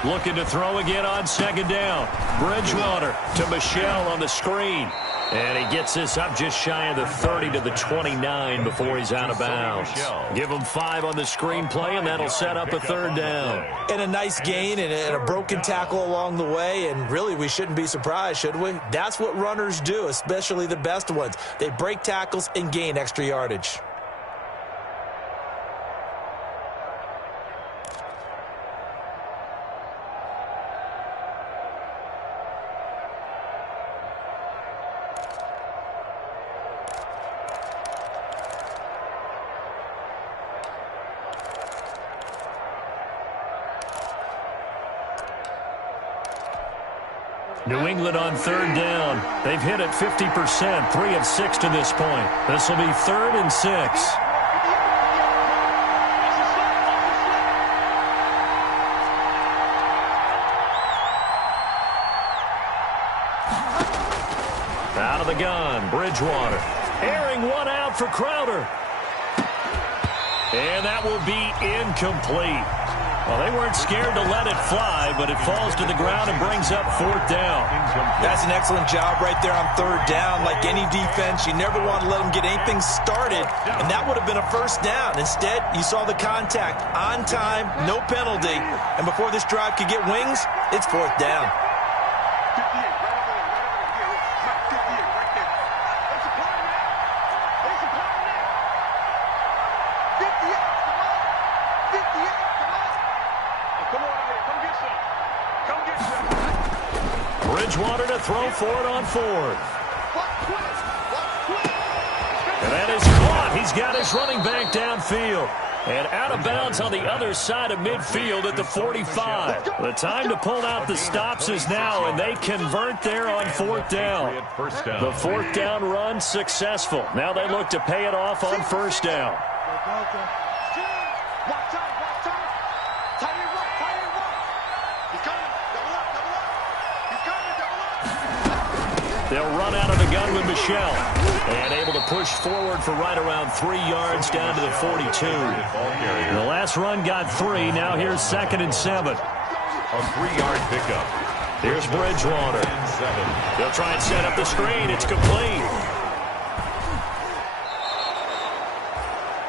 you. Looking to throw again on 2nd down. Bridgewater to Michelle on the screen. And he gets this up just shy of the 30 to the 29 before he's out of bounds. Give him 5 on the screen play, and that'll set up a 3rd down. And a nice gain and a broken tackle along the way, and really we shouldn't be surprised, should we? That's what runners do, especially the best ones. They break tackles and gain extra yardage. New England on third down. They've hit it 50%, 3 of 6 to this point. This will be 3rd and 6. Out of the gun, Bridgewater. Airing one out for Crowder. And that will be incomplete. Well, they weren't scared to let it fly, but it falls to the ground and brings up 4th down. That's an excellent job right there on 3rd down. Like any defense, you never want to let them get anything started, and that would have been a 1st down. Instead, you saw the contact on time, no penalty, and before this drive could get wings, it's 4th down. Bridgewater to throw for it on 4th. And that is caught. He's got his running back downfield. And out of bounds on the other side of midfield at the 45. The time to pull out the stops is now, and they convert there on 4th down. The 4th down run successful. Now they look to pay it off on 1st down. They'll run out of the gun with Michel. And able to push forward for right around 3 yards down to the 42. The last run got 3. Now here's 2nd and 7. A 3-yard pickup. Here's Bridgewater. They'll try and set up the screen. It's complete.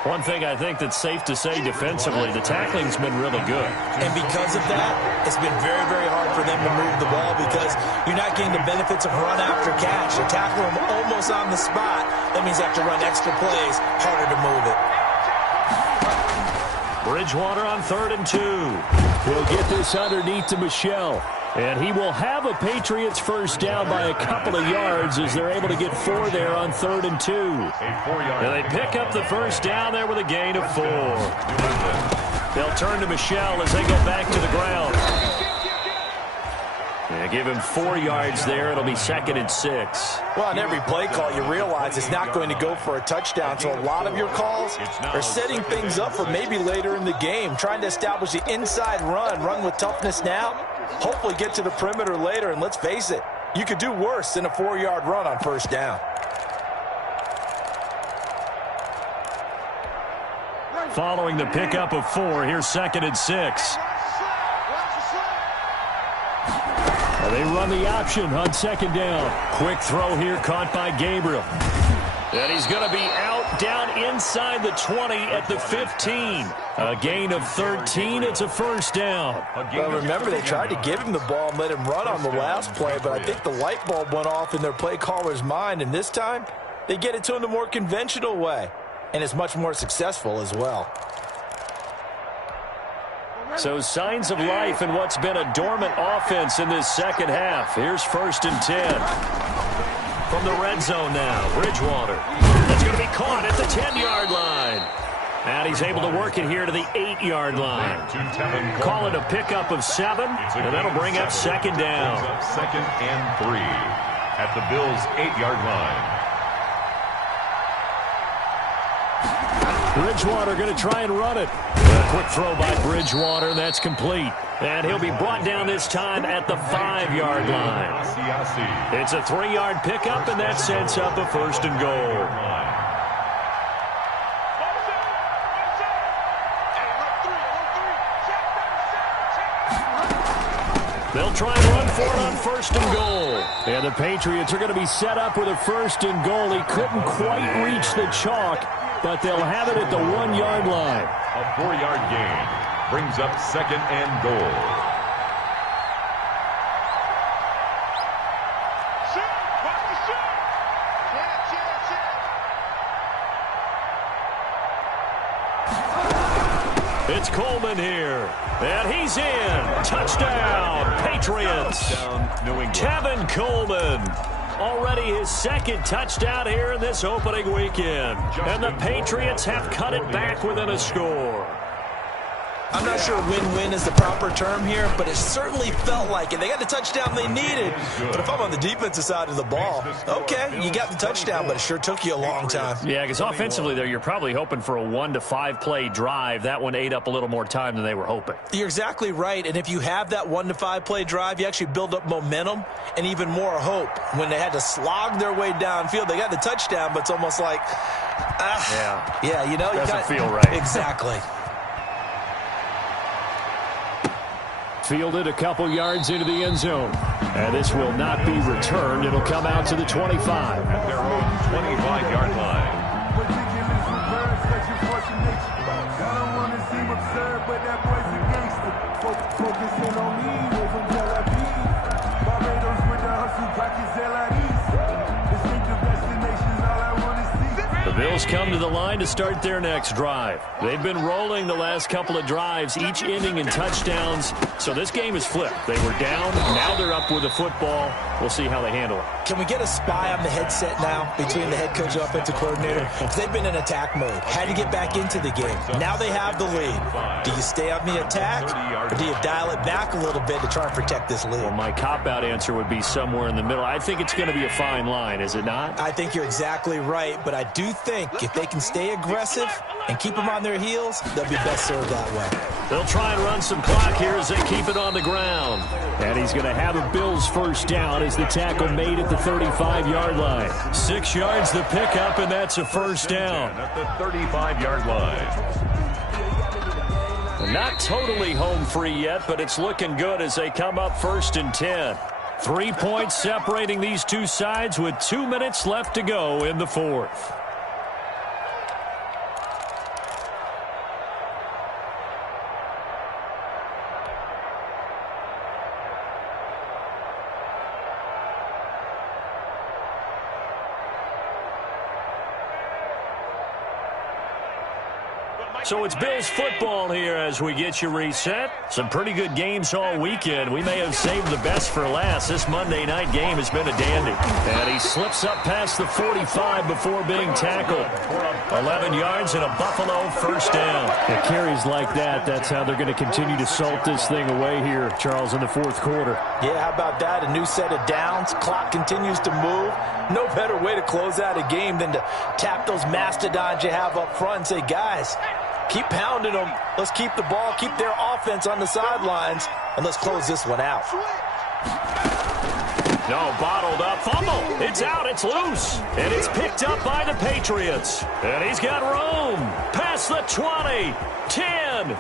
One thing I think that's safe to say defensively, the tackling's been really good. And because of that, it's been very, very hard for them to move the ball because you're not getting the benefits of run after catch. You tackle them almost on the spot. That means you have to run extra plays, harder to move it. Bridgewater on 3rd and 2. He'll get this underneath to Michel. And he will have a Patriots 1st down by a couple of yards as they're able to get 4 there on 3rd and 2. And they pick up the 1st down there with a gain of 4. They'll turn to Michel as they go back to the ground. Yeah, give him 4 yards there. It'll be 2nd and 6. Well, on every play call, you realize it's not going to go for a touchdown. So a lot of your calls are setting things up for maybe later in the game, trying to establish the inside run with toughness now. Hopefully get to the perimeter later, and let's face it, you could do worse than a 4-yard run on 1st down. Following the pickup of 4, here's 2nd and 6. They run the option on 2nd down. Quick throw here caught by Gabriel. And he's going to be out down inside the 20 at the 15. A gain of 13. It's a 1st down. Well, remember, they tried to give him the ball and let him run on the last play, but I think the light bulb went off in their play caller's mind, and this time they get it to him the more conventional way, and it's much more successful as well. So signs of life in what's been a dormant offense in this 2nd half. Here's 1st and 10. From the red zone now, Bridgewater. That's going to be caught at the 10-yard line. And he's able to work it here to the 8-yard line. Call it a pickup of 7, and that'll bring up 2nd down. 2nd and 3 at the Bills' 8-yard line. Bridgewater going to try and run it. A quick throw by Bridgewater. That's complete. And he'll be brought down this time at the 5-yard line. It's a 3-yard pickup, and that sets up a 1st and goal. They'll try and run for it on 1st and goal. And the Patriots are going to be set up with a 1st and goal. He couldn't quite reach the chalk, but they'll have it at the 1-yard line. A 4-yard gain brings up 2nd and goal. It's Coleman here, and he's in. Touchdown, Patriots. Touchdown, New England. Tevin Coleman. Already his 2nd touchdown here in this opening weekend. And the Patriots have cut it back within a score. I'm not sure win-win is the proper term here, but it certainly felt like it. They got the touchdown they needed. But if I'm on the defensive side of the ball, okay, you got the touchdown, but it sure took you a long time. Yeah, because offensively, there, you're probably hoping for a 1 to 5 play drive. That one ate up a little more time than they were hoping. You're exactly right, and if you have that 1 to 5 play drive, you actually build up momentum and even more hope. When they had to slog their way downfield, they got the touchdown, but it's almost like, yeah, you know, doesn't feel right. Exactly. Fielded a couple yards into the end zone. And this will not be returned. It'll come out to the 25. At their own 25-yard line. The Bills come to the line to start their next drive. They've been rolling the last couple of drives, each ending in touchdowns. So this game is flipped. They were down. Now they're up with the football. We'll see how they handle it. Can we get a spy on the headset now between the head coach and offensive coordinator? Because they've been in attack mode. Had to get back into the game. Now they have the lead. Do you stay on the attack, or do you dial it back a little bit to try and protect this lead? Well, my cop-out answer would be somewhere in the middle. I think it's going to be a fine line, is it not? I think you're exactly right, but I do think if they can stay aggressive and keep them on their heels, they'll be best served that way. They'll try and run some clock here as they keep it on the ground. And he's going to have a Bills first down as the tackle made at the 35-yard line. 6 yards the pickup, and that's a first down. At the 35-yard line. Not totally home free yet, but it's looking good as they come up 1st and 10. 3 points separating these two sides with 2 minutes left to go in the fourth. So it's Bills football here as we get you reset. Some pretty good games all weekend. We may have saved the best for last. This Monday night game has been a dandy. And he slips up past the 45 before being tackled. 11 yards and a Buffalo first down. It carries like that. That's how they're going to continue to salt this thing away here, Charles, in the fourth quarter. Yeah, how about that? A new set of downs. Clock continues to move. No better way to close out a game than to tap those mastodons you have up front and say, guys, keep pounding them. Let's keep the ball, keep their offense on the sidelines, and let's close this one out. No, bottled up. Fumble. It's out. It's loose. And it's picked up by the Patriots. And he's got room. Past the 20. 10.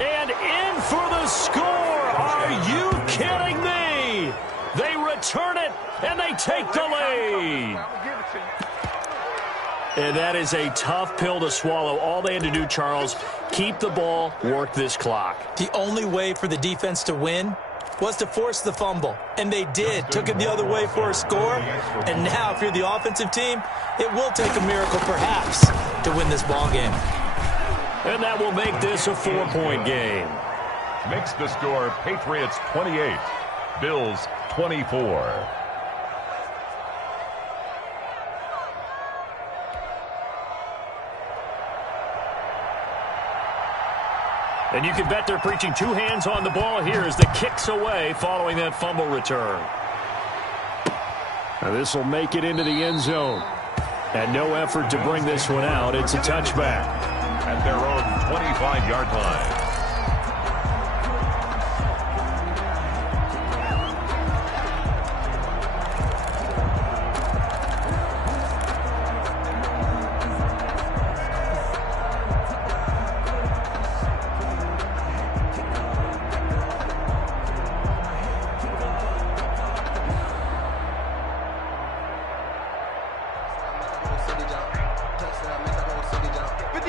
And in for the score. Are you kidding me? They return it, and they take the lead. And that is a tough pill to swallow. All they had to do, Charles, keep the ball, work this clock. The only way for the defense to win was to force the fumble. And they did. Took it the other way for a score. And now, if you're the offensive team, it will take a miracle, perhaps, to win this ball game. And that will make this a 4-point game. Makes the score Patriots 28, Bills 24. And you can bet they're preaching two hands on the ball here as the kick's away following that fumble return. Now this will make it into the end zone. And no effort to bring this one out. It's a touchback. At their own 25-yard line.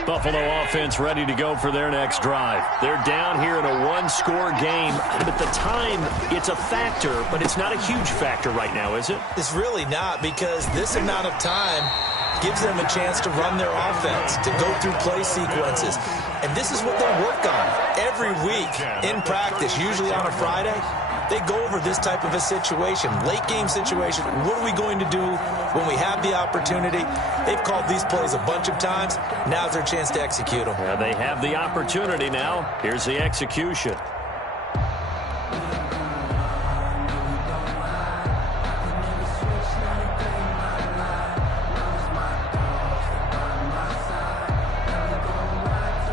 Buffalo offense ready to go for their next drive. They're down here in a one-score game. But the time, it's a factor, but it's not a huge factor right now, is it? It's really not, because this amount of time gives them a chance to run their offense, to go through play sequences. And this is what they work on every week in practice, usually on a Friday. They go over this type of a situation, late game situation. What are we going to do when we have the opportunity. They've called these plays a bunch of times. Now's their chance to execute them. Yeah, they have the opportunity now. Here's the execution.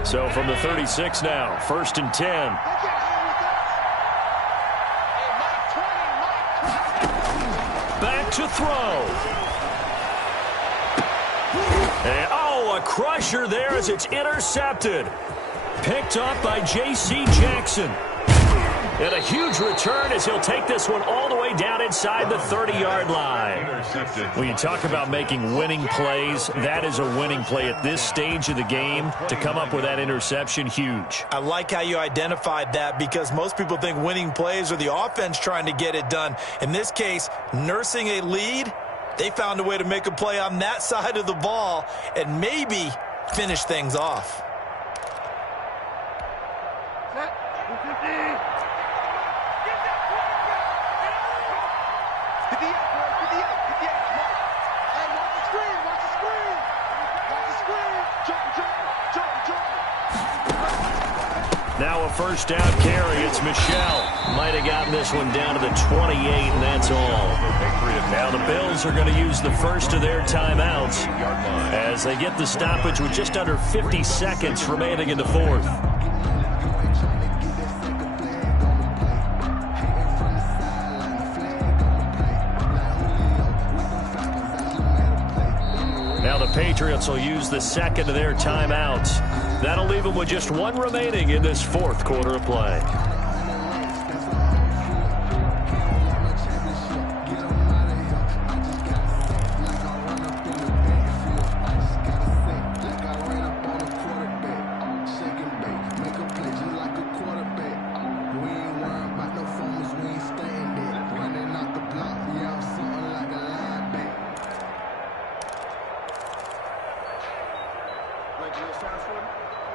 So from the 36 now, 1st and 10. Back to throw. And, oh, a crusher there as it's intercepted. Picked up by J.C. Jackson. And a huge return as he'll take this one all the way down inside the 30-yard line. When you talk about making winning plays, that is a winning play at this stage of the game. To come up with that interception, huge. I like how you identified that because most people think winning plays are the offense trying to get it done. In this case, nursing a lead, they found a way to make a play on that side of the ball and maybe finish things off. Now a first down carry. It's Michelle. Might have gotten this one down to the 28, and that's all. Now the Bills are going to use the first of their timeouts as they get the stoppage with just under 50 seconds remaining in the fourth. Now the Patriots will use the second of their timeouts. That'll leave them with just one remaining in this fourth quarter of play.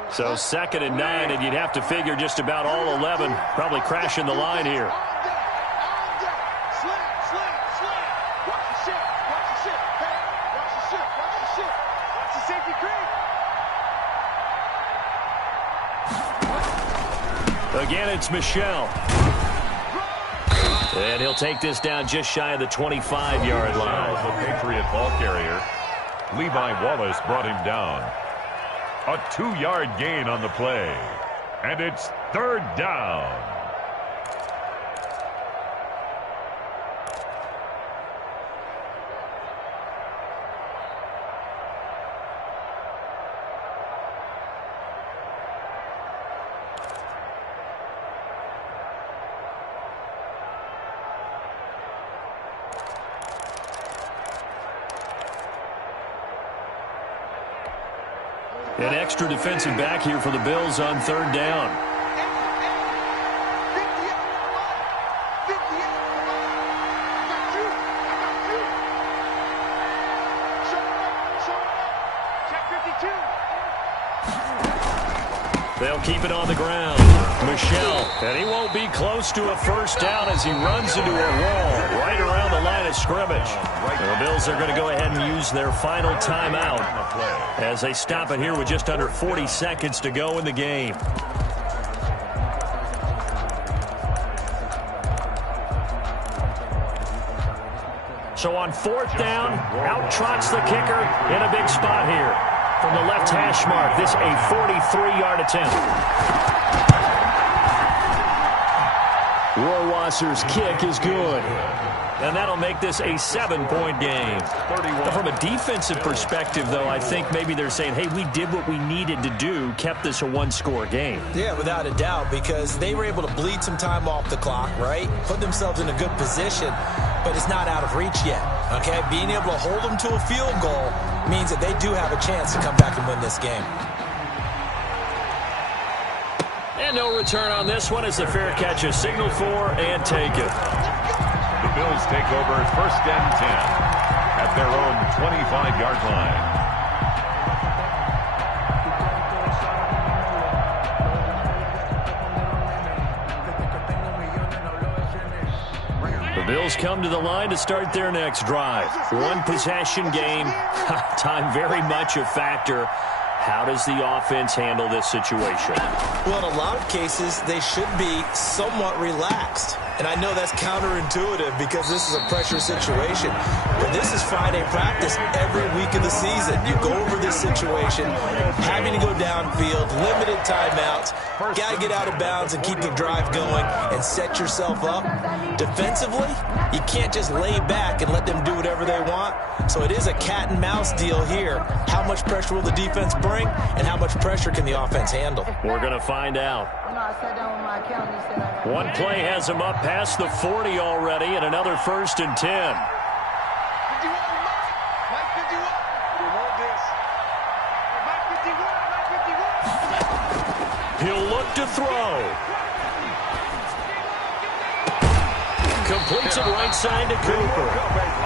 So 2nd and 9, and you'd have to figure just about all 11 probably crashing the line here. Again, it's Michelle. And he'll take this down just shy of the 25-yard line. The Patriot ball carrier, Levi Wallace, brought him down. A 2-yard gain on the play. And it's 3rd down. An extra defensive back here for the Bills on 3rd down. They'll keep it on the ground. Michelle, and he won't be close to a first down as he runs into a wall right around the line of scrimmage. And the Bills are going to go ahead and use their final timeout as they stop it here with just under 40 seconds to go in the game. So on 4th down, out trots the kicker in a big spot here. From the left hash mark, this a 43-yard attempt. Rohrwasser's kick is good. And that'll make this a 7-point game. From a defensive perspective, though, I think maybe they're saying, hey, we did what we needed to do, kept this a one-score game. Yeah, without a doubt, because they were able to bleed some time off the clock, right? Put themselves in a good position, but it's not out of reach yet, okay? Being able to hold them to a field goal means that they do have a chance to come back and win this game. And no return on this one as the fair catch is signaled for and taken. The Bills take over 1st and 10 at their own 25-yard line. The Bills Bills come to the line to start their next drive. One possession game. Time very much a factor. How does the offense handle this situation? Well, in a lot of cases, they should be somewhat relaxed. And I know that's counterintuitive because this is a pressure situation. But this is Friday practice every week of the season. You go over this situation, having to go downfield, limited timeouts, got to get out of bounds and keep the drive going and set yourself up. Defensively, you can't just lay back and let them do whatever they want. So it is a cat and mouse deal here. How much pressure will the defense bring and how much pressure can the offense handle? We're going to find out. One play has him up past the 40 already and another 1st and 10. He'll look to throw. Completes it right side to Cooper.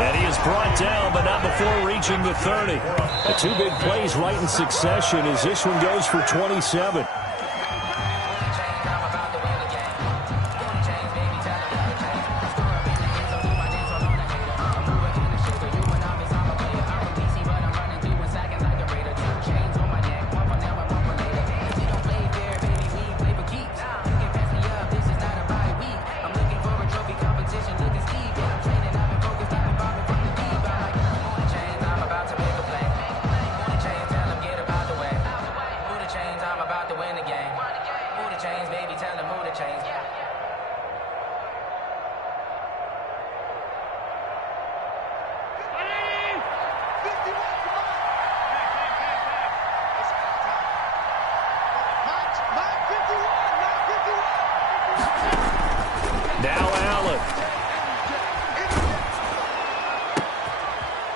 And he is brought down, but not before reaching the 30. The two big plays right in succession as this one goes for 27.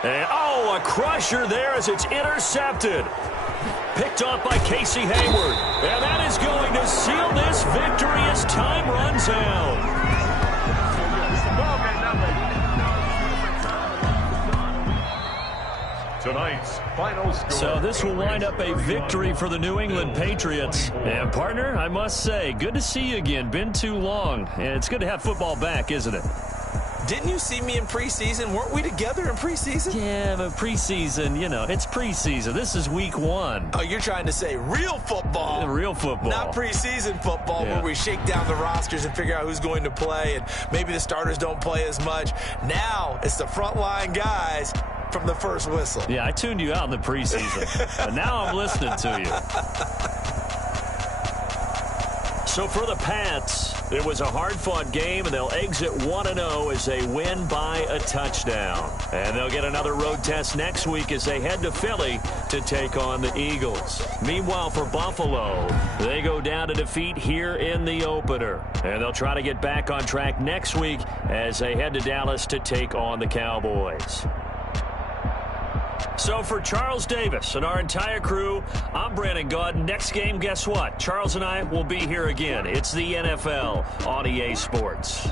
And, a crusher there as it's intercepted. Picked off by Casey Hayward. And that is going to seal this victory as time runs out. Tonight's final score. So this will wind up a victory for the New England Patriots. And, partner, I must say, good to see you again. Been too long. And it's good to have football back, isn't it? Didn't you see me in preseason? Weren't we together in preseason? Yeah, but preseason, it's preseason. This is week 1. Oh, you're trying to say real football. Real football. Not preseason football where we shake down the rosters and figure out who's going to play, and maybe the starters don't play as much. Now it's the frontline guys from the first whistle. Yeah, I tuned you out in the preseason, but now I'm listening to you. So for the Pats, it was a hard-fought game, and they'll exit 1-0 as they win by a touchdown. And they'll get another road test next week as they head to Philly to take on the Eagles. Meanwhile, for Buffalo, they go down to defeat here in the opener. And they'll try to get back on track next week as they head to Dallas to take on the Cowboys. So for Charles Davis and our entire crew, I'm Brandon Gaudin. Next game, guess what? Charles and I will be here again. It's the NFL on EA Sports.